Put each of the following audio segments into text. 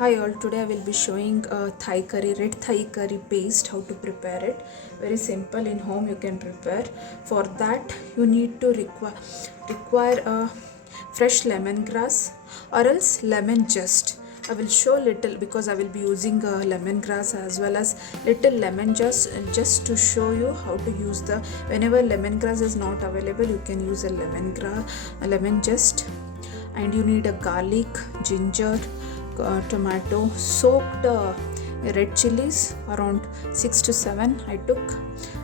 Hi all, today I will be showing a Thai curry, red Thai curry paste, how to prepare it. Very simple, in home you can prepare. For that you need to require a fresh lemongrass or else lemon zest. I will show little because I will be using lemongrass as well as little lemon just to show you how to use the whenever lemongrass is not available you can use a lemon zest. And you need a garlic, ginger, tomato, soaked red chillies around 6 to 7 I took,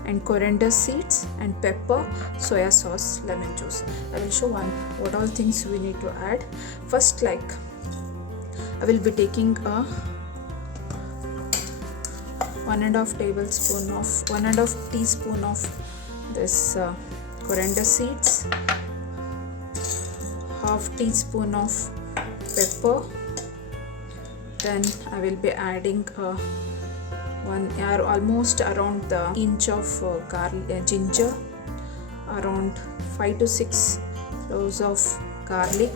and coriander seeds and pepper, soya sauce, lemon juice. I will show what all things we need to add. First, like I will be taking a 1.5 teaspoon of this coriander seeds, half teaspoon of pepper. Then I will be adding almost around the inch of ginger, around 5 to 6 cloves of garlic,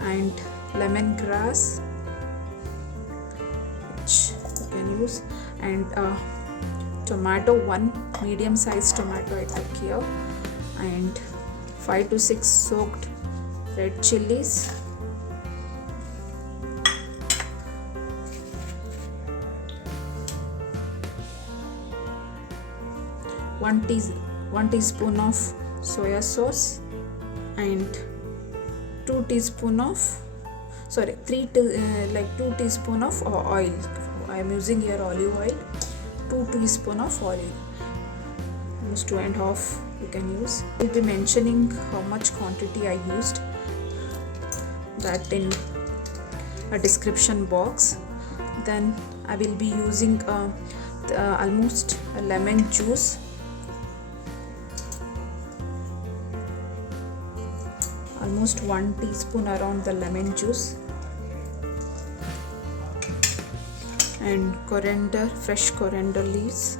and lemongrass, which you can use, and tomato, one medium sized tomato I took here, and 5 to 6 soaked red chillies, one teaspoon of soya sauce, and 2 teaspoon of 2 teaspoon of oil. I am using here olive oil. 2 teaspoon of oil, almost 2.5 you can use. I will be mentioning how much quantity I used, that in a description box. Then I will be using almost a lemon juice, almost 1 teaspoon around the lemon juice, and fresh coriander leaves,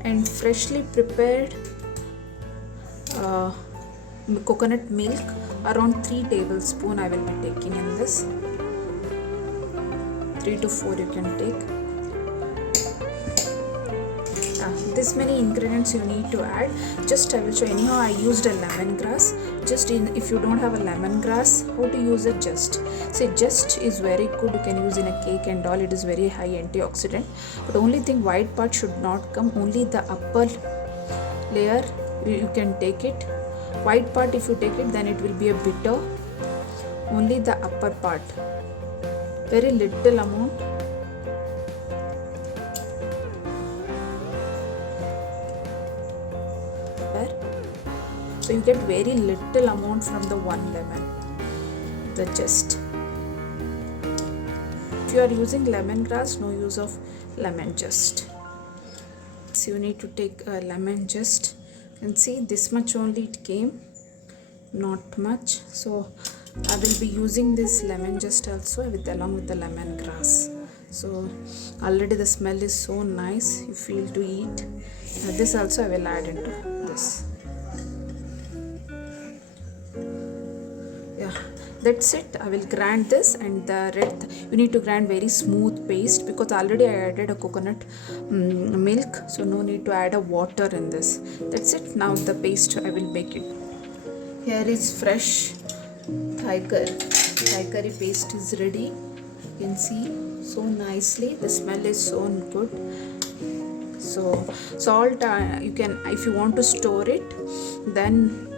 and freshly prepared coconut milk, around 3 tablespoons I will be taking in this. 3 to 4 you can take. This many ingredients you need to add. Just I will show. Anyhow, I used a lemongrass. If you don't have a lemongrass, how to use it? Zest is very good. You can use in a cake and all. It is very high antioxidant. But only thing, white part should not come. Only the upper layer you can take it. White part, if you take it, then it will be a bitter. Only the upper part. Very little amount. So you get very little amount from the one lemon, the zest. If you are using lemongrass, no use of lemon zest. So you need to take a lemon zest. You can see this much only it came, not much. So I will be using this lemon zest also along with the lemongrass. So already the smell is so nice, you feel to eat. This also I will add into this. That's it. I will grind this, and you need to grind very smooth paste because already I added a coconut milk, so no need to add a water in this. That's it. Now the paste I will make it. Here is fresh Thai curry paste is ready. You can see so nicely. The smell is so good. So salt you can, if you want to store it, then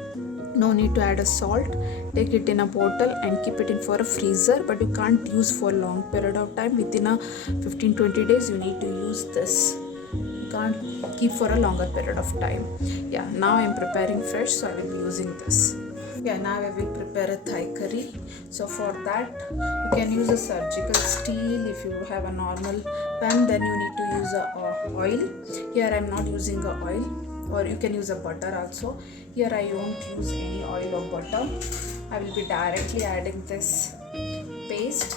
no need to add a salt. Take it in a bottle and keep it in for a freezer, but you can't use for a long period of time. Within a 15-20 days you need to use this. You can't keep for a longer period of time. Now I am preparing fresh, so I will be using this. Now I will prepare a Thai curry. So for that you can use a surgical steel. If you have a normal pan, then you need to use a oil. Here I am not using a oil, or you can use a butter also. Here I won't use any oil or butter. I will be directly adding this paste.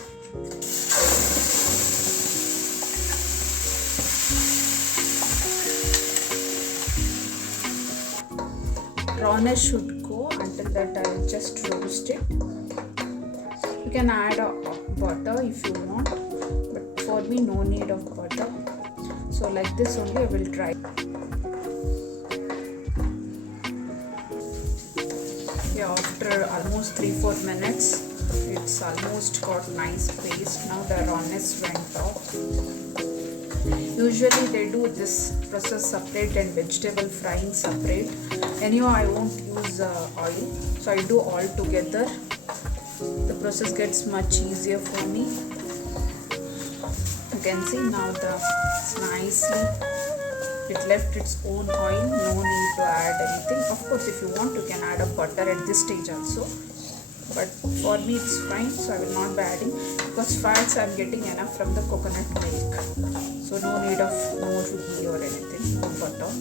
Rawness should go. Until that I will just roast it. You can add a butter if you want, but for me no need of butter. So like this only I will try. Yeah, after almost 3-4 minutes, it's almost got nice paste. Now the rawness went off. Usually they do this process separate and vegetable frying separate. Anyhow, I won't use oil, so I do all together. The process gets much easier for me. You can see now it's nicely, it left its own oil, no need to add anything. Of course, if you want, you can add a butter at this stage also, but for me it's fine, so I will not be adding, because fats I am getting enough from the coconut milk, so no need of more ghee or anything, no butter.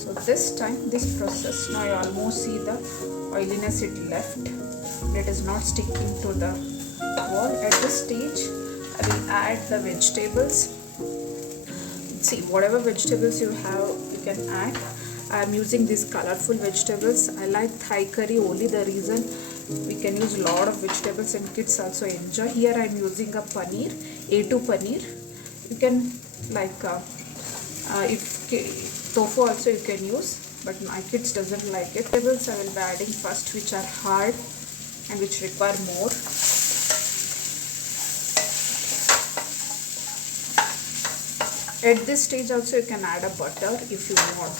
So this time, this process, now I almost see the oiliness it left, it is not sticking to the wall. At this stage I will add the vegetables. See, whatever vegetables you have, you can add. I am using these colorful vegetables. I like Thai curry, only the reason we can use a lot of vegetables and kids also enjoy. Here I am using a paneer, A2 paneer. You can like if tofu also you can use, but my kids doesn't like it. Vegetables I will be adding first, which are hard and which require more. At this stage also you can add a butter if you want.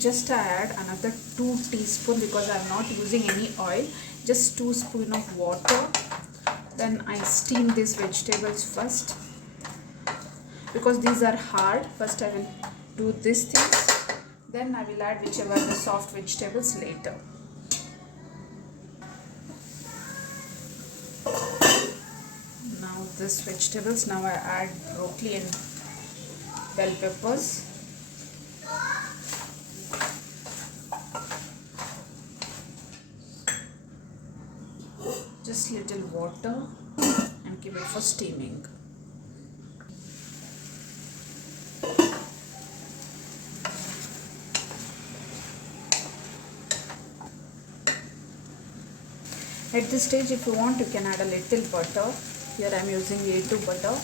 Just I add another 2 teaspoons because I am not using any oil. Just 2 spoons of water. Then I steam these vegetables first. Because these are hard, first I will do these things. Then I will add whichever the soft vegetables later. This vegetables, now I add broccoli and bell peppers. Just little water and keep it for steaming. At this stage, if you want, you can add a little butter. Here I am using A2 butter,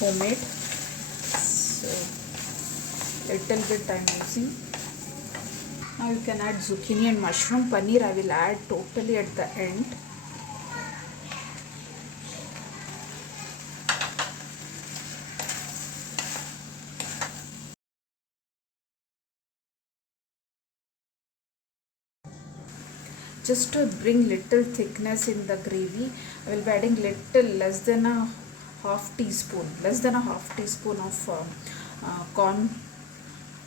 homemade. So little bit I am using. Now you can add zucchini and mushroom. Paneer I will add totally at the end. Just to bring little thickness in the gravy, I will be adding little less than a half teaspoon of corn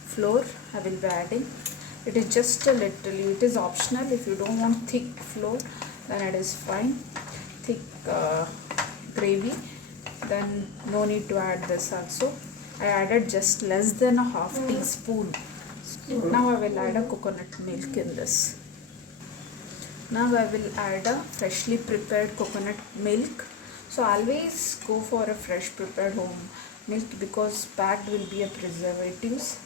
flour. I will be adding. It is just a little. It is optional. If you don't want thick flour, then it is fine. Thick gravy, then no need to add this also. I added just less than a half teaspoon. Now I will add a coconut milk in this. Now I will add a freshly prepared coconut milk. So always go for a fresh prepared home milk because packed will be a preservatives.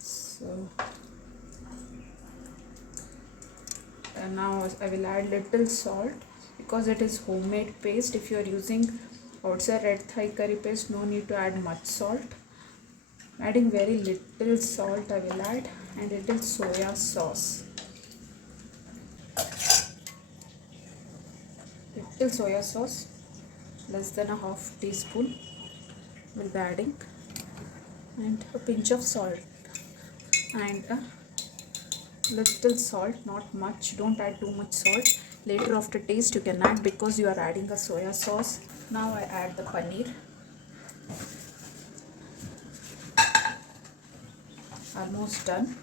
So and now I will add little salt because it is homemade paste. If you are using outside red Thai curry paste, no need to add much salt. Adding very little salt I will add, and little soya sauce. Little soya sauce, less than a half teaspoon will be adding, and a pinch of salt and a little salt, not much. Don't add too much salt. Later after taste you can add because you are adding a soya sauce. Now I add the paneer. Almost done.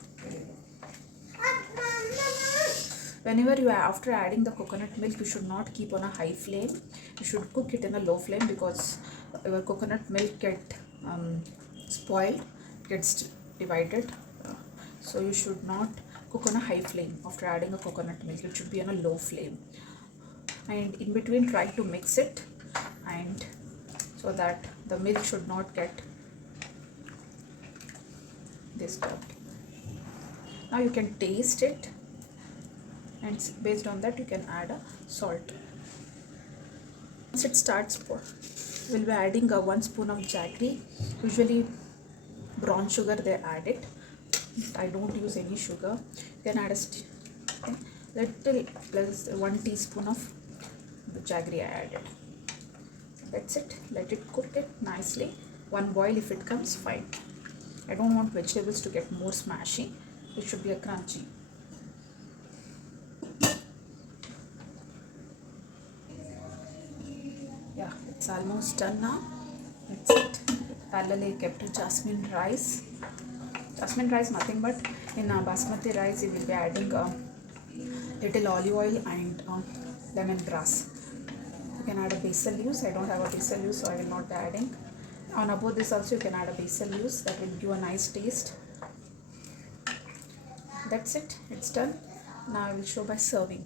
Whenever you are after adding the coconut milk, you should not keep on a high flame. You should cook it in a low flame because your coconut milk get spoiled, gets divided. So you should not cook on a high flame. After adding a coconut milk, it should be on a low flame, and in between try to mix it, and so that the milk should not get disturbed. Now you can taste it, and based on that you can add a salt. Once it starts we'll be adding a 1 spoon of jaggery. Usually brown sugar they add it. I don't use any sugar. You can add a little plus 1 teaspoon of the jaggery I added. That's it. Let it cook it nicely. One boil, if it comes, fine. I don't want vegetables to get more smashy. It should be a crunchy. Yeah, it's almost done now. That's it. Parallel I kept jasmine rice. Jasmine rice, nothing but in basmati rice we will be adding little olive oil and lemongrass. You can add a basil leaves. I don't have a basil leaves, so I will not be adding. On above this also you can add a basil leaves. That will give a nice taste. That's it. It's done. Now I will show by serving.